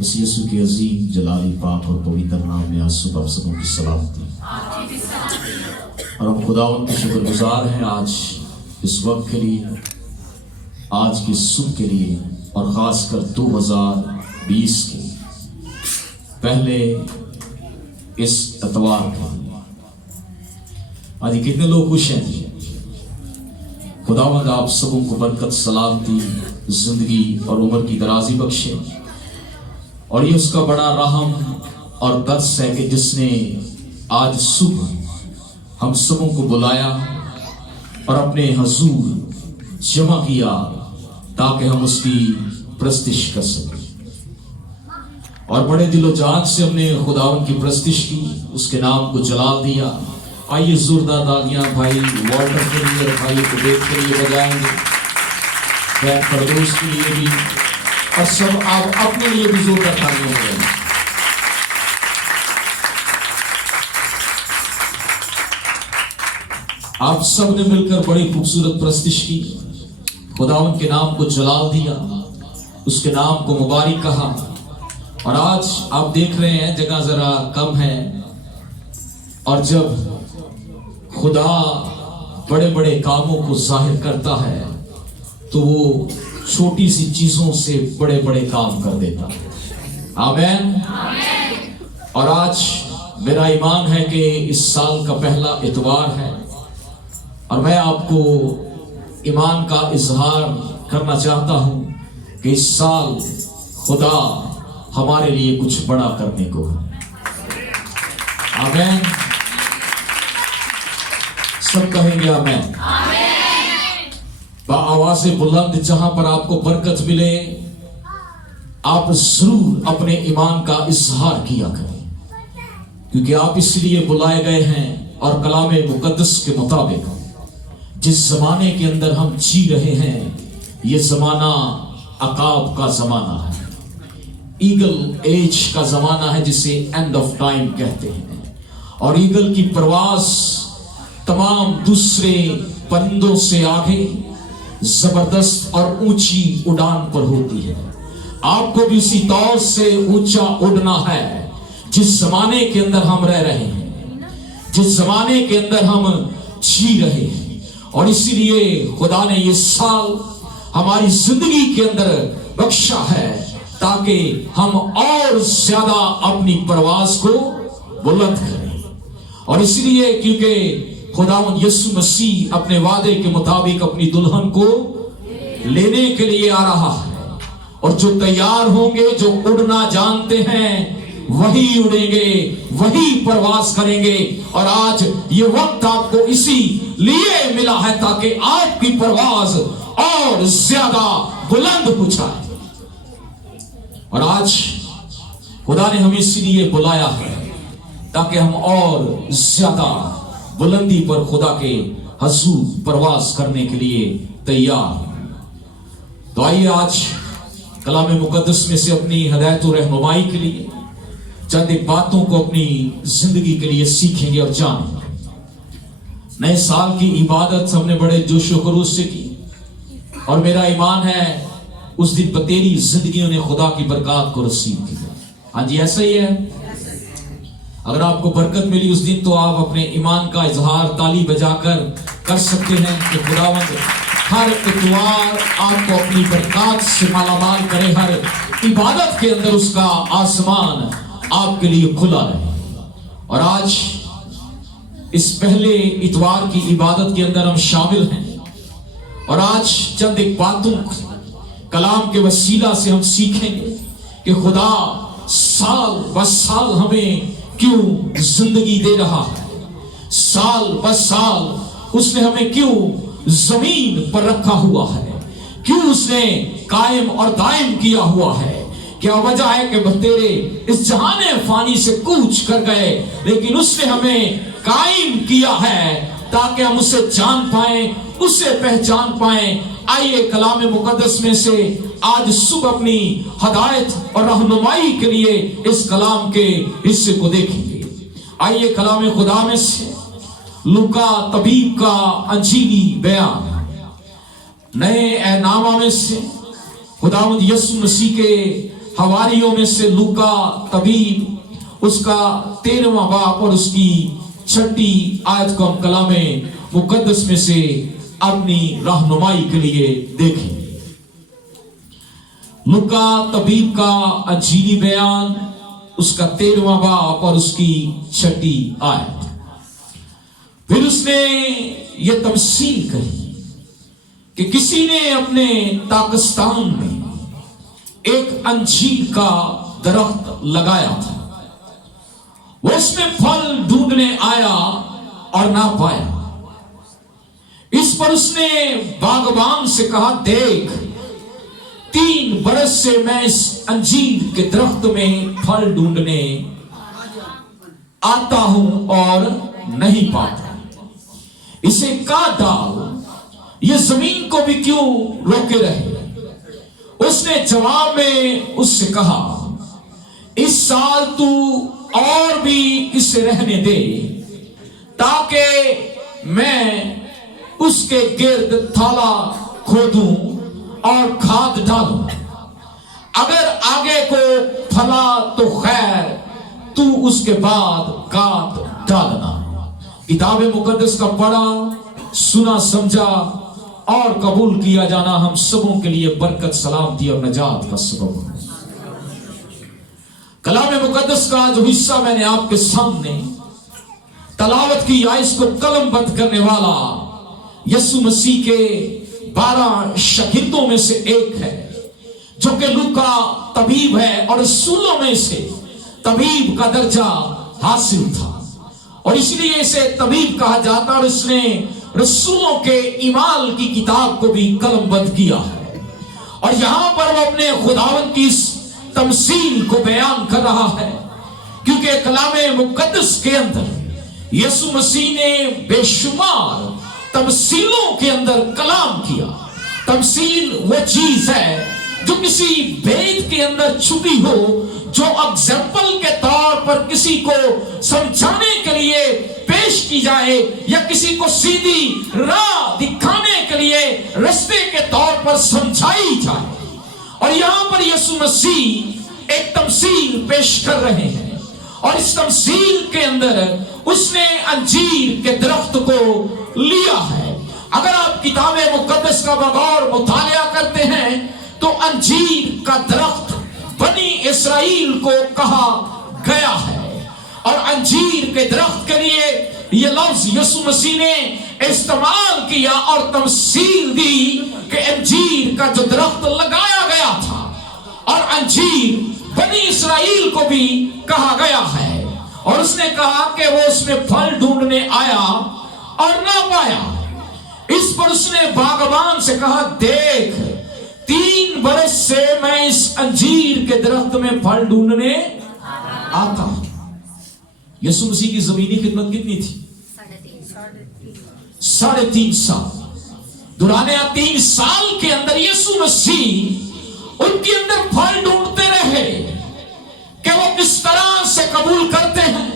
बस यीशु के अजीम जलाली पाक और पवित्र नाम में आज सुबह आप सबों की सलामती। और हम खुदावंद के शुक्रगुजार हैं आज इस वक्त के लिए, आज की सुबह के लिए, और ख़ासकर 2020 के पहले इस इतवार के लिए। आज कितने लोग खुश हैं? खुदावंद आप सबों को बरकत, सलामती, जिंदगी और उम्र की दराजी बख्शे। और ये उसका बड़ा रहम और दर्स है कि जिसने आज सुबह हम सबों को बुलाया और अपने हजूर जमा किया ताकि हम उसकी प्रस्तिश कर सकें। और बड़े दिलो जान से हमने खुदावंद की प्रस्तिश की, उसके नाम को जलाल दिया। आइए जोरदार तालियां भाई वॉल्टर के लिए और भाई कुबेत के लिए बजाएंगे, बैठ परदोस के लिए भी, और सब आप अपने लिए भी जोरदार तालियां बजाएंगे। आप सब ने मिलकर बड़ी खूबसूरत प्रस्तिश की, खुदावंद के नाम को जलाल दिया, उसके नाम को मुबारक कहा। और आज आप देख रहे हैं जगह जरा कम है, और जब खुदा बड़े बड़े कामों को जाहिर करता है तो वो छोटी सी चीजों से बड़े बड़े काम कर देता है। आमीन। और आज मेरा ईमान है कि इस साल का पहला इतवार है, और मैं आपको ईमान का इजहार करना चाहता हूं कि इस साल खुदा हमारे लिए कुछ बड़ा करने को है। आमीन। सब कहेंगे आमीन। आवाज़ बुलंद जहां पर आपको बरकत मिले, आप जरूर अपने ईमान का इजहार किया करें, क्योंकि आप इसलिए बुलाए गए हैं। और कलाम मुकद्दस के मुताबिक जिस जमाने के अंदर हम जी रहे हैं, ये जमाना अकाब का जमाना है, ईगल एज का जमाना है, जिसे एंड ऑफ टाइम कहते हैं। और ईगल की परवाज तमाम दूसरे परिंदों से आगे जबरदस्त और ऊंची उड़ान पर होती है। आपको भी उसी तौर से ऊंचा उड़ना है जिस जमाने के अंदर हम रह रहे हैं, जिस जमाने के अंदर हम जी रहे हैं। और इसीलिए खुदा ने ये साल हमारी जिंदगी के अंदर बख्शा है ताकि हम और ज्यादा अपनी परवाज को बुलंद करें। और इसलिए क्योंकि खुदावंद यीशु मसीह अपने वादे के मुताबिक अपनी दुल्हन को लेने के लिए आ रहा है, और जो तैयार होंगे, जो उड़ना जानते हैं, वही उड़ेंगे, वही परवास करेंगे। और आज ये वक्त आपको इसी लिए मिला है ताकि आपकी परवाज और ज्यादा बुलंद हो जाए। और आज खुदा ने हमें इसीलिए बुलाया है ताकि हम और ज्यादा बुलंदी पर खुदा के हजूर परवास करने के लिए तैयार। तो आइए आज कलाम मुकद्दस में से अपनी हिदायत और रहनुमाई के लिए चंद एक बातों को अपनी जिंदगी के लिए सीखेंगे और जानेंगे। नए साल की इबादत हमने बड़े जोश और खरूश से की, और मेरा ईमान है उस दिन बतेरी जिंदगियों ने खुदा की बरकत को रसीद किया। हाँ जी, ऐसा ही है। अगर आपको बरकत मिली उस दिन, तो आप अपने ईमान का इजहार ताली बजाकर कर सकते हैं कि खुदावंद हर इतवार आपको अपनी बरकत से मालामाल करे, हर इबादत के अंदर उसका आसमान आपके लिए खुला रहे। और आज इस पहले इतवार की इबादत के अंदर हम शामिल हैं, और आज चंद एक बातों कलाम के वसीला से हम सीखेंगे कि खुदा साल ब साल हमें क्यों जिंदगी दे रहा है, साल ब साल उसने हमें क्यों जमीन पर रखा हुआ है, क्यों उसने कायम और दायम किया हुआ है। क्या वजह है कि बतेरे इस जहाने फानी से कूच कर गए, लेकिन उसने हमें कायम किया है ताकि हम उसे जान पाएं, उसे पहचान पाएं। आइए कलाम मुकद्दस में से आज सुबह अपनी हदायत और रहनुमाई के लिए इस कलाम के हिस्से को देखेंगे। आइए कलाम खुदा में से लूका तबीब का अंजीली बयान, नए नामा में से खुदावंद यीशु मसीह के हवारियों में से लूका तबीब उसका 13वां बाब और उसकी 6ठी आयत को हम कलामे मुकद्दस में से अपनी रहनुमाई के लिए देखें। लूका तबीब का अंजीली बयान उसका 13वां बाब और उसकी 6ठी आयत। फिर उसने ये तमसील करी कि किसी ने अपने ताकिस्तान में एक अंजीर का दरख्त लगाया था। वो उसमें फल ढूंढने आया और ना पाया। इस पर उसने बागबान से कहा, देख 3 बरस से मैं इस अंजीर के दरख्त में फल ढूंढने आता हूं और नहीं पाता, इसे काट डाल, ये जमीन को भी क्यों रोके रहे। उसने जवाब में उससे कहा, इस साल तू और भी इसे रहने दे ताकि मैं उसके गिर्द थाला खोदूं और खाद डालूं। अगर आगे को फला तो खैर, तू उसके बाद काट डालना। किताब मुकद्दस का पढ़ा, सुना, समझा और कबूल किया जाना हम सबों के लिए बरकत, सलामती और नजात का सबब है। कलाम मुकद्दस का जो हिस्सा मैंने आपके सामने तलावत की या इसको कलमबंद करने वाला यीशु मसीह के 12 शागिर्दों में से एक है, जो कि लूका तबीब है और रसूलों में से तबीब का दर्जा हासिल था और इसलिए इसे तबीब कहा जाता। और इसने रसूलों के ईमाल की किताब को भी कलमबंद किया है और यहां पर वो अपने खुदावन की तमसील को बयान कर रहा है, क्योंकि कलामे मुकद्दस के अंदर यीशु मसीह ने बेशुमार तमसीलों के अंदर कलाम किया। तमसील वो चीज है जो किसी भेद के अंदर छुपी हो, जो एग्जाम्पल के तौर पर किसी को समझाने के लिए पेश की जाए या किसी को सीधी राह दिखाने के लिए रास्ते के तौर पर समझाई जाए। और यहां पर यीशु मसीह एक तमसील पेश कर रहे हैं और इस तमसील के अंदर उसने अंजीर के दरख्त को लिया है। अगर आप किताबे मुकद्दस का बगौर मुतालिया करते हैं तो अंजीर का दरख्त बनी इस्राएल को कहा गया है और अंजीर के दरख्त के लिए यह लफ्ज यीशु मसीह ने इस्तेमाल किया और तमसील दी कि अंजीर का जो दरख्त लगाया गया था और अंजीर बनी इस्राएल को भी कहा गया है। और उसने कहा कि वो उसमें फल ढूंढने आया और ना पाया। इस पर उसने बागबान से कहा, देख 3 बरस से मैं इस अंजीर के दरख्त में फल ढूंढने आता हूं। यीशु मसीह की जमीनी खिदमत कितनी थी? 3.5 साल। दुराने 3 साल के अंदर यीशु मसीह उनके अंदर फल ढूंढते रहे कि वो किस तरह से कबूल करते हैं,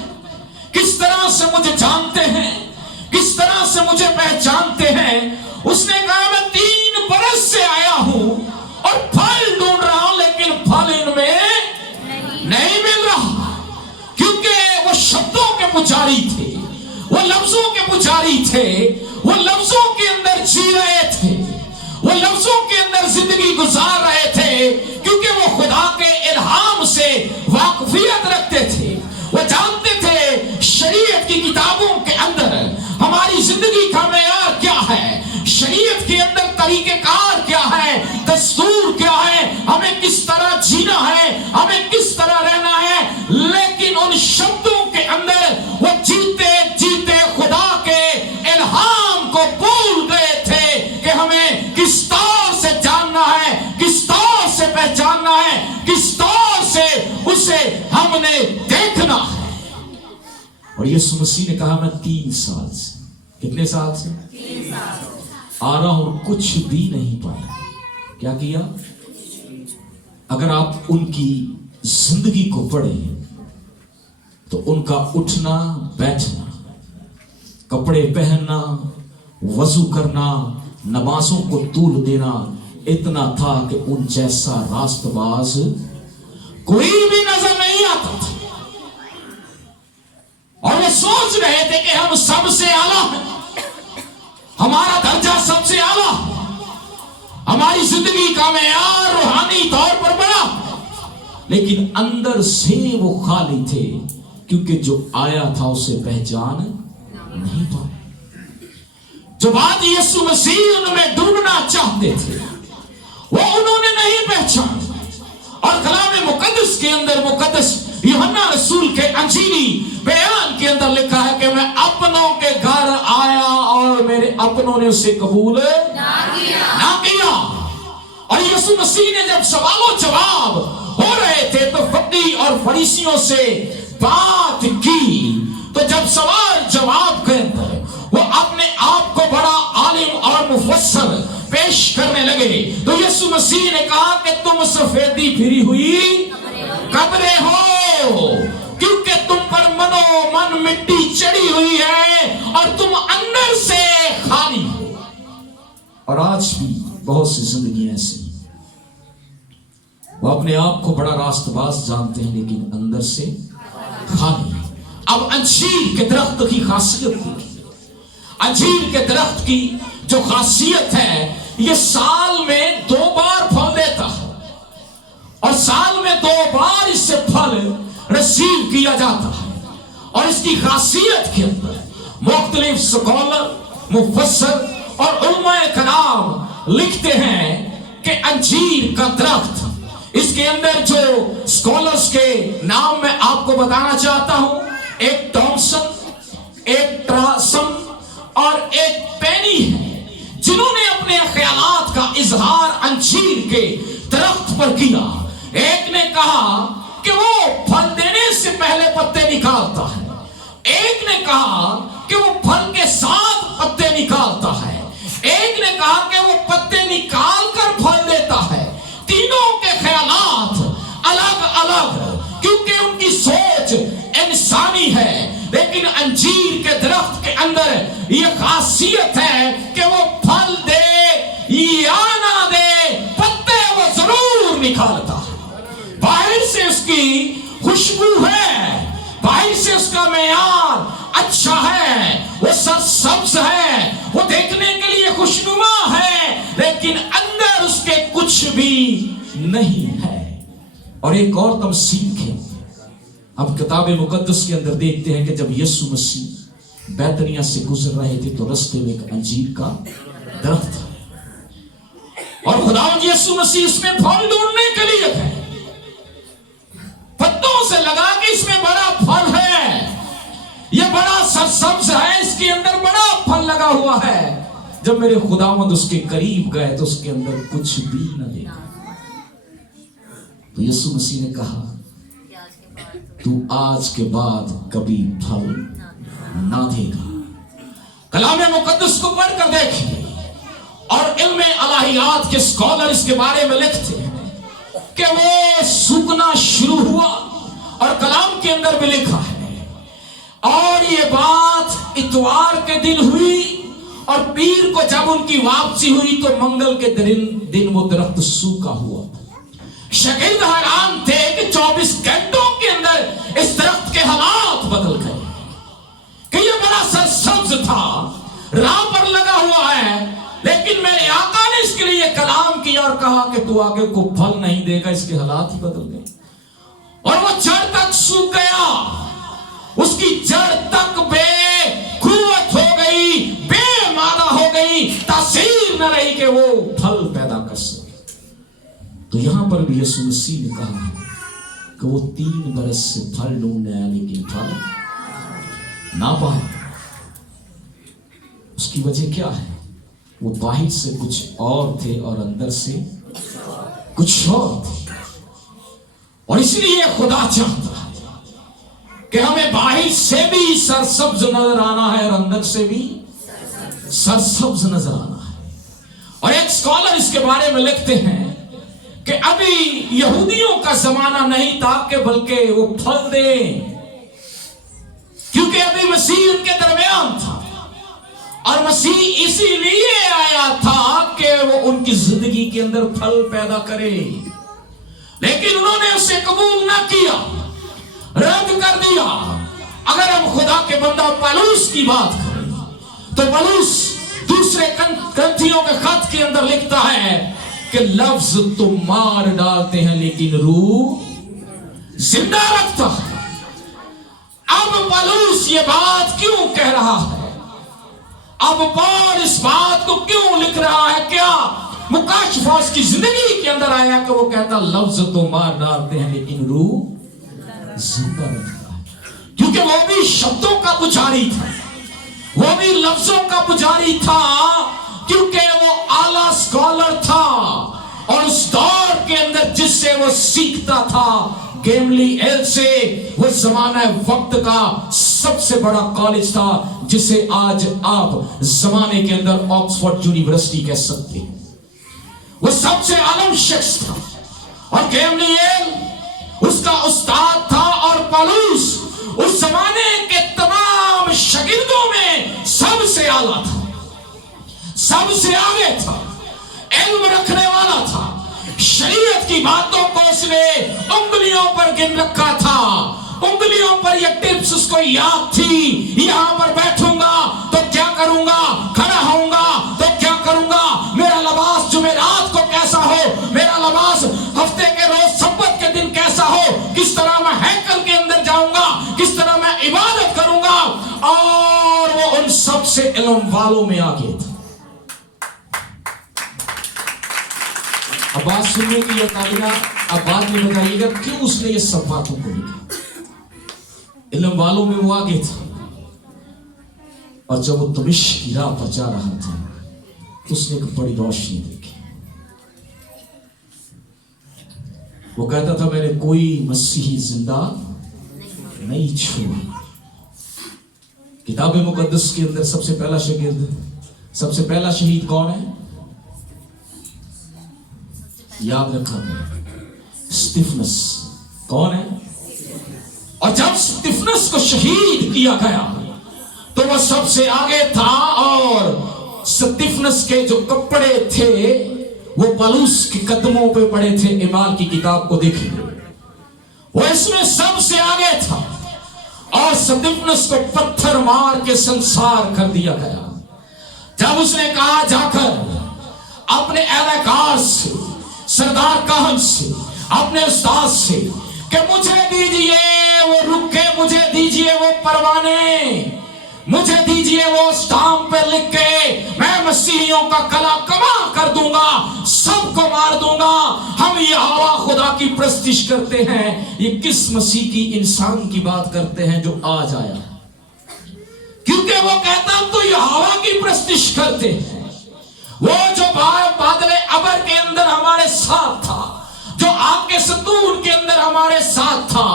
किस तरह से मुझे जानते हैं, किस तरह से मुझे पहचानते हैं। उसने कहा, मैं 3 बरस से आया हूं और फल ढूंढ रहा हूं, लेकिन फल इनमें नहीं मिल रहा, क्योंकि वो शब्दों के पुजारी थे, वो लफ्जों के पुजारी थे, वो लफ्जों के अंदर जी रहे थे, वो लफ्जों के अंदर जिंदगी गुजार रहे थे, क्योंकि वो खुदा के इल्हाम से वाकफियत रखते थे। वो जानते थे शरीयत की किताबों के अंदर हमारी जिंदगी का मेयार क्या है, शरीयत के अंदर तरीकेकार क्या है, दस्तूर क्या है, हमें किस तरह जीना है, हमें किस तरह रहना है। लेकिन उन शब्दों के अंदर वो जीते जीते खुदा के इल्हाम को भूल गए थे कि हमें किस तौर से जानना है, किस तौर से पहचानना है, किस तौर से उसे हमने देखना है। और यीशु मसीह ने कहा, मैं 3 साल से, कितने साल से? 3 साल आ रहा हूं, कुछ भी नहीं पाया। क्या किया? अगर आप उनकी जिंदगी को पढ़ें तो उनका उठना बैठना, कपड़े पहनना, वजू करना, नमाजों को तूल देना इतना था कि उन जैसा रास्तबाज कोई भी नजर नहीं आता था, और वो सोच रहे थे कि हम सबसे आला हैं, हमारा दर्जा सबसे आला, हमारी जिंदगी का मेयार रूहानी तौर पर बड़ा। लेकिन अंदर से वो खाली थे, क्योंकि जो आया था उसे पहचान नहीं पाया। जो बात यीशु मसीह उनमें डूबना चाहते थे वो उन्होंने नहीं पहचाना। और कलाम मुकद्दस के अंदर मुकद्दस यूहन्ना रसूल के अंजीली बयान के अंदर लिखा है कि मैं अपनों के घर आया और मेरे अपनों ने उसे कबूल ना किया। और यीशु मसीह ने जब सवालों जवाब हो रहे थे तो फकीही और फरीसियों से बात की, तो जब सवाल जवाब के अंदर वो अपने आप को बड़ा आलिम और मुफस्सर पेश करने लगे, तो यीशु मसीह ने कहा कि तुम सफेदी फिरी हुई कब्रें हो, क्योंकि तुम पर मनो मन मिट्टी चढ़ी हुई है और तुम अंदर से खाली हो। और आज भी बहुत सी जिंदगी ऐसी, वो अपने आप को बड़ा रास्तबाज जानते हैं लेकिन अंदर से खाली। अब अंजीर के दरख्त की खासियत देखिए। अंजीर के दरख्त की जो खासियत है, ये साल में 2 बार फल देता है और साल में 2 बार इससे फल रिसीव किया जाता है। और इसकी खासियत के अंदर मुख्तलिफ स्कॉलर, मुफस्सर और उलमाए कलाम लिखते हैं कि अंजीर का दरख्त, इसके अंदर जो स्कॉलर्स के नाम मैं आपको बताना चाहता हूं, एक टॉमसन, एक ट्रासम और एक पेनी है, जिन्होंने अपने ख्यालात का इजहार अंजीर के दरख्त पर किया। एक ने कहा कि वो फल देने से पहले पत्ते निकालता है, एक ने कहा कि वो फल के साथ पत्ते निकालता है, एक ने कहा कि वो पत्ते निकाल कर फल देता है। तीनों के ख्यालात अलग अलग, क्योंकि उनकी सोच इंसानी है, लेकिन अंजीर के दरख्त के अंदर यह खासियत है कि वो फल दे या ना दे, पत्ते वो जरूर निकालता है। बाहर से उसकी खुशबू है, बाहर से उसका मेयार अच्छा है, वो सरसब्ज है, वो देखने के लिए खुशनुमा है, लेकिन अंदर उसके कुछ भी नहीं है। और एक और तमसील के हम किताब मुकद्दस के अंदर देखते हैं कि जब यीशु मसीह बैतनिया से गुजर रहे थे तो रास्ते में एक अंजीर का दरख्त था और खुदावंद यीशु मसीह इसमें फल ढूंढने के लिए थे, पत्तों से लगा कि इसमें बड़ा फल है, यह बड़ा सरसब्ज है, इसके अंदर बड़ा फल लगा हुआ है। जब मेरे खुदावंद उसके करीब गए तो उसके अंदर कुछ भी न देखा। तो यीशु मसीह ने कहा, तू आज के बाद कभी फल ना देगा। कलाम मुकद्दस को पढ़कर देखिए, और इल्मे अलहियात के स्कॉलर इसके बारे में लिखते हैं कि वो सूखना शुरू हुआ, और कलाम के अंदर भी लिखा है, और ये बात इतवार के दिन हुई, और पीर को जब उनकी वापसी हुई तो मंगल के दिन वो दरख्त सूखा हुआ। शागिर्द हैरान थे कि 24 घंटों के अंदर इस दरख्त के हालात बदल गए, कि ये बड़ा सरसब्ज था, राह पर लगा हुआ है, लेकिन मेरे आका ने इसके लिए कलाम किया और कहा कि तू आगे को फल नहीं देगा, इसके हालात ही बदल गए। और वो जड़ तक सूख गया, उसकी जड़ तक बेकुवत हो गई, बेमादा हो गई, तासीर न रही कि वो फल पैदा कर सके। तो यहां पर भी यीशु मसीह ने कहा कि वो 3 बरस से फल ढूंढने आया लेकिन फल ना पाया। उसकी वजह क्या है? वो बाहर से कुछ और थे और अंदर से कुछ और थे। और इसलिए खुदा चाहता है कि हमें बाहर से भी सरसब्ज नजर आना है और अंदर से भी सरसब्ज नजर आना है। और एक स्कॉलर इसके बारे में लिखते हैं कि अभी यहूदियों का जमाना नहीं था कि बल्कि वो फल दे, क्योंकि अभी मसीह उनके दरमियान था, और मसीह इसीलिए आया था कि वो उनकी जिंदगी के अंदर फल पैदा करे। लेकिन उन्होंने उसे कबूल ना किया, रद्द कर दिया। अगर हम खुदा के बंदा पौलुस की बात करें तो पौलुस दूसरे ग्रंथियों के खत के अंदर लिखता है कि लफ्ज तो मार डालते हैं लेकिन रूह जिंदा रखता है। अब पौलुस ये बात क्यों कह रहा है? अब पौल इस बात को क्यों लिख रहा है? क्या मुकाशफा उसकी जिंदगी के अंदर आया कि वो कहता लफ्ज तो मार डालते हैं लेकिन रूह जिंदा रखता है? क्योंकि वो भी शब्दों का पुजारी था, वो भी लफ्जों का पुजारी था, क्योंकि वो आला स्कॉलर था और उस दौर के अंदर जिससे वो सीखता था गैमलीएल से, वो जमाना वक्त का सबसे बड़ा कॉलेज था जिसे आज आप जमाने के अंदर ऑक्सफोर्ड यूनिवर्सिटी कह सकते हैं। वो सबसे आलम शख्स था और गैमलीएल उसका उस्ताद था और पौलुस उस जमाने के तमाम शागिर्दों में सबसे आला था, सबसे आगे था, इल्म रखने वाला था। शरीयत की बातों को उसने उंगलियों पर गिन रखा था, उंगलियों पर ये टिप्स उसको याद थी। यहां पर बैठूंगा तो क्या करूंगा, खड़ा होऊंगा तो क्या करूंगा, मेरा लिबास जुमेरात को कैसा हो, मेरा लिबास हफ्ते के रोज सब्बत के दिन कैसा हो, किस तरह मैं हैकल के अंदर जाऊंगा, किस तरह मैं इबादत करूंगा। और वो उन सबसे इल्म वालों में आगे था। अब बात सुनने की ये तालियां अब बाद में बताइएगा क्यों उसने ये सब बातों को लिखा। इल्म वालों में वो आगे था और जब वो दमिश्क की राह पर जा रहा था तो उसने एक बड़ी रोशनी देखी। वो कहता था मैंने कोई मसीही जिंदा नहीं छुआ। किताब मुकद्दस के अंदर सबसे पहला शागिर्द, सबसे पहला शहीद कौन है? याद रखा करें, स्तिफनस। कौन है? और जब स्तिफनस को शहीद किया गया तो वह सबसे आगे था और स्तिफनस के जो कपड़े थे वो पौलुस के कदमों पे पड़े थे। इमाल की किताब को देखिए, वो इसमें सबसे आगे था और स्तिफनस को पत्थर मार के संसार कर दिया गया। जब उसने कहा जाकर अपने एहलकार से, सरदार काहन से, अपने उस्ताद से कि मुझे दीजिए वो रुके, मुझे दीजिए वो परवाने, मुझे दीजिए वो स्टाम्प पे लिख के मैं मसीहियों का कला कमा कर दूंगा, सबको मार दूंगा। हम ये हवा खुदा की प्रस्तिश करते हैं। ये किस मसीह की, इंसान की बात करते हैं जो आज आया? क्योंकि वो कहता हम तो ये हवा की प्रस्तिश करते हैं। वो जो बादले अबर के अंदर हमारे साथ था, जो आग के सतून के अंदर हमारे साथ था,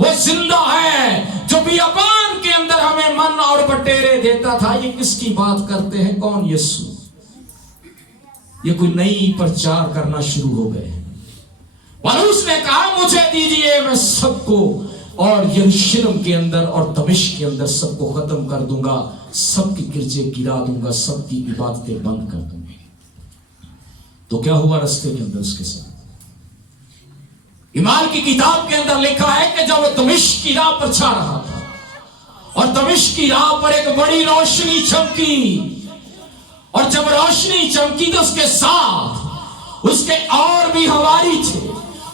वो जिंदा है, जो बियाबान के अंदर हमें मन और बटेरे देता था। ये किसकी बात करते हैं? कौन? यीशु। ये कोई नई प्रचार करना शुरू हो गए। पौलुस ने कहा मुझे दीजिए, मैं सबको और यरूशलेम के अंदर और दमिश्क के अंदर सबको खत्म कर दूंगा, सबकी गिरजे गिरा दूंगा, सबकी इबादतें बंद कर दूंगा। तो क्या हुआ रास्ते के अंदर उसके साथ? इमाल की किताब के अंदर लिखा है कि जब वो दमिश्क की राह पर जा रहा था और दमिश्क की राह पर एक बड़ी रोशनी चमकी, और जब रोशनी चमकी तो उसके साथ उसके और भी हवारी थे,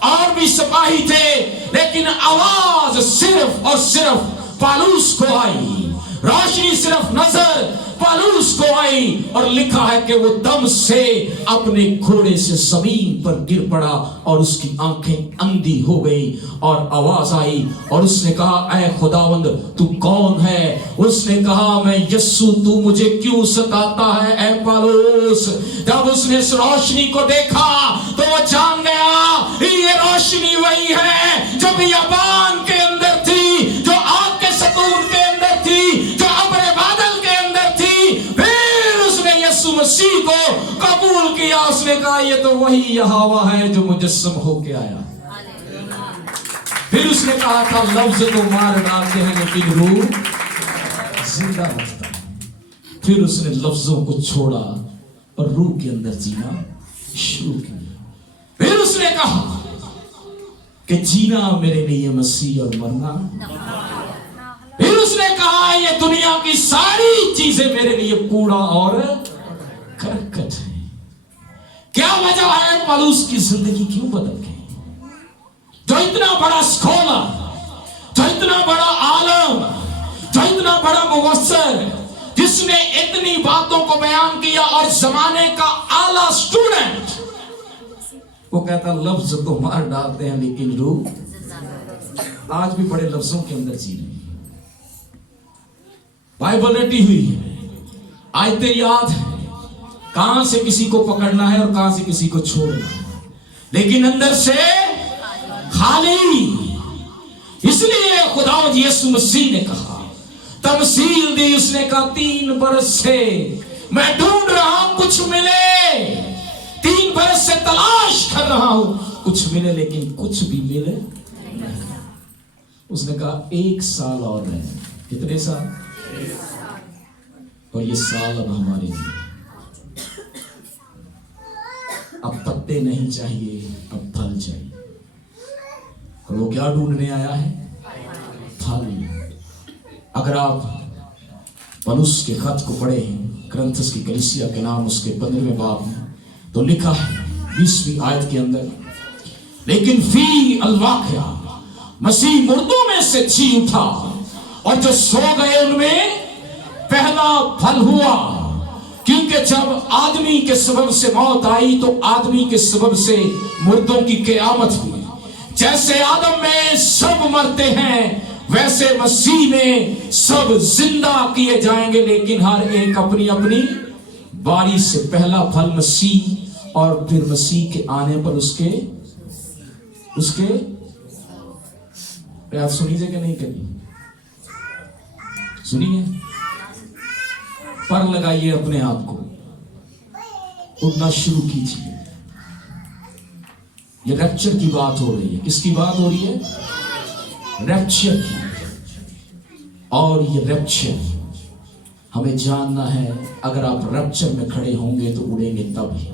और भी सिपाही थे, लेकिन आवाज सिर्फ और सिर्फ पौलुस को आई। रोशनी सिर्फ नजर पौलुस को आई और लिखा है कि वो दम से अपने घोड़े से जमीन पर गिर पड़ा और उसकी आंखें अंधी हो गई और आवाज आई और उसने कहा ऐ खुदावंद तू कौन है? उसने कहा मैं यीशु, तू मुझे क्यों सताता है ऐ पौलुस? जब उसने इस रोशनी को देखा तो वो जान गया ये रोशनी वही है जो बियाबान के अंदर थी, जो आग के सतून के अंदर थी, जो अब्र बादल के अंदर थी। फिर उसने यीशु मसीह को कबूल किया। उसने कहा ये तो वही यहोवा है जो मुजस्सम होके आया। फिर उसने कहा था लफ्ज तो मार डालते हैं लेकिन रूह जिंदा रखता है। फिर उसने लफ्जों को छोड़ा और रूह के अंदर जीना शुरू किया। फिर उसने कहा کہ جینا میرے لیے مسیح اور مرنا. پھر اس نے کہا یہ دنیا کی ساری چیزیں میرے لیے کوڑا اور کرکٹ ہے. کیا وجہ ہے پالوس کی زندگی کیوں بدل گئی؟ جو اتنا بڑا اسکالر، جو اتنا بڑا عالم، جو اتنا بڑا مفسر، جس نے اتنی باتوں کو بیان کیا اور زمانے کا اعلیٰ اسٹوڈنٹ، وہ کہتا لفظ تو مار ڈالتے ہیں لیکن روح آج بھی بڑے لفظوں کے اندر جی رہے ہیں. بائبل رٹی ہوئی ہے، آیتیں یاد ہے، کہاں سے کسی کو پکڑنا ہے اور کہاں سے کسی کو چھوڑنا ہے، لیکن اندر سے خالی. اس لیے خداوند یسوع مسیح نے کہا، تمثیل دی، اس نے کہا 3 برس سے میں ڈھونڈ رہا ہوں کچھ ملے، 3 برس سے تلاش کر رہا ہوں کچھ ملے، لیکن کچھ بھی ملے. اس نے کہا 1 سال اور ہے. کتنے سال؟ اور یہ سال اب ہمارے لیے. اب پتے نہیں چاہیے، اب پھل چاہیے. اور وہ کیا ڈھونڈنے آیا ہے؟ پھل. اگر آپ پولس کے خط کو پڑھے ہیں، کرنتھس کی کلیسیا کے نام اس کے 15ویں باب میں، تو لکھا ہے 20ویں آیت کے اندر، لیکن فی الواقعہ مسیح مردوں میں سے جی اٹھا اور جو سو گئے ان میں پہلا پھل ہوا. کیونکہ جب آدمی کے سبب سے موت آئی تو آدمی کے سبب سے مردوں کی قیامت ہوئی. جیسے آدم میں سب مرتے ہیں ویسے مسیح میں سب زندہ کیے جائیں گے، لیکن ہر ایک اپنی اپنی باری سے. پہلا پھل مسیح، اور پھر مسیح کے آنے پر اس کے آپ سنیجے کہ نہیں کری؟ سنیے. پر لگائیے اپنے آپ کو، اٹھنا شروع کیجیے. یہ ریپچر کی بات ہو رہی ہے. کس کی بات ہو رہی ہے؟ ریپچر کی. اور یہ ریپچر ہمیں جاننا ہے. اگر آپ ریپچر میں کھڑے ہوں گے تو اڑیں گے تب ہی.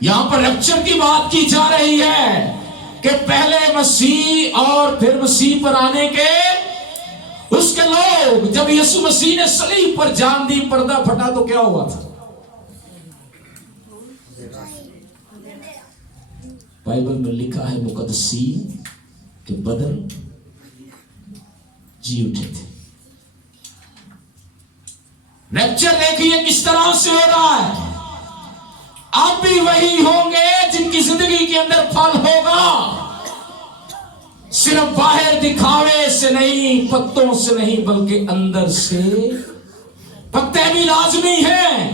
یہاں پر ریپچر کی بات کی جا رہی ہے کہ پہلے مسیح اور پھر مسیح پر آنے کے اس کے لوگ، جب یسوع مسیح نے صلیب پر جان دی، پردہ پھٹا تو کیا ہوا تھا؟ بائبل میں لکھا ہے مقدسین کے بدن جی اٹھے تھے. ریپچر دیکھیے کس طرح سے ہو رہا ہے. آپ بھی وہی ہوں گے جن کی زندگی کے اندر پھل ہوگا. صرف باہر دکھاوے سے نہیں، پتوں سے نہیں، بلکہ اندر سے. پتے بھی لازمی ہیں،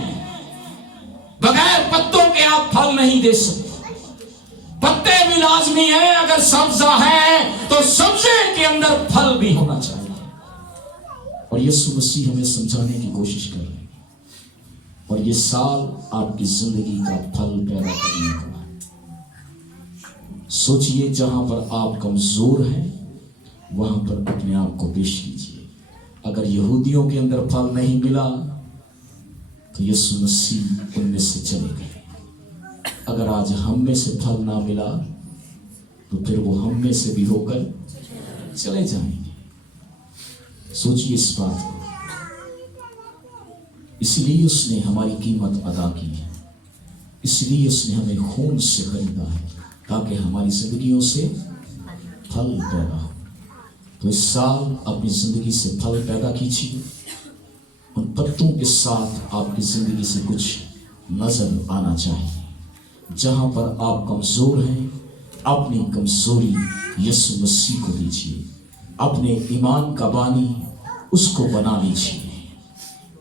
بغیر پتوں کے آپ پھل نہیں دے سکتے. پتے بھی لازمی ہیں. اگر سبزہ ہے تو سبزے کے اندر پھل بھی ہونا چاہیے. اور یسوع مسیح ہمیں سمجھانے کی کوشش کر رہے ہیں. اور یہ سال آپ کی زندگی کا پھل پیدا کرنے کا ہے. سوچئے جہاں پر آپ کمزور ہیں وہاں پر اپنے آپ کو پیش کیجئے. اگر یہودیوں کے اندر پھل نہیں ملا تو یسوع مسیح ان میں سے چلے گئے. اگر آج ہم میں سے پھل نہ ملا تو پھر وہ ہم میں سے بھی ہو کر چلے جائیں گے. سوچئے اس بات کو. اس لیے اس نے ہماری قیمت ادا کی ہے. اس لیے اس نے ہمیں خون سے خریدا ہے تاکہ ہماری زندگیوں سے پھل پیدا ہو. تو اس سال اپنی زندگی سے پھل پیدا کیجیے. ان پتوں کے ساتھ آپ کی زندگی سے کچھ نظر آنا چاہیے. جہاں پر آپ کمزور ہیں اپنی کمزوری یسوع مسیح کو دیجیے. اپنے ایمان کا بانی اس کو بنا لیجیے.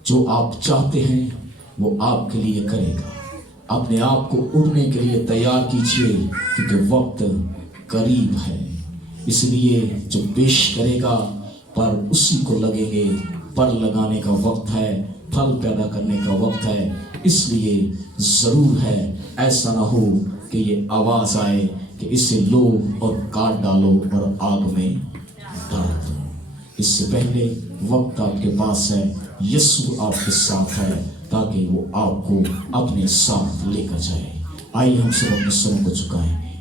جو آپ چاہتے ہیں وہ آپ کے لیے کرے گا. اپنے آپ کو اڑنے کے لیے تیار کیجیے کیونکہ وقت قریب ہے. اس لیے جو پیش کرے گا پر اسی کو لگیں گے. پر لگانے کا وقت ہے، پھل پیدا کرنے کا وقت ہے. اس لیے ضرور ہے ایسا نہ ہو کہ یہ آواز آئے کہ اسے لو اور کاٹ ڈالو اور آگ میں ڈال دو. اس سے پہلے وقت آپ کے پاس ہے. یسوع آپ کے ساتھ ہے تاکہ وہ آپ کو اپنے ساتھ لے کر جائے. آئیے ہم سب اپنے سروں کو جھکائیں گے.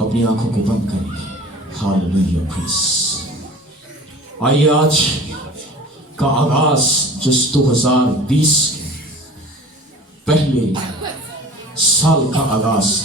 اپنی آنکھوں کو بند کریں. ہاللیلویا پریز. آئیے آج کا آغاز جس 2020 کے پہلے سال کا آغاز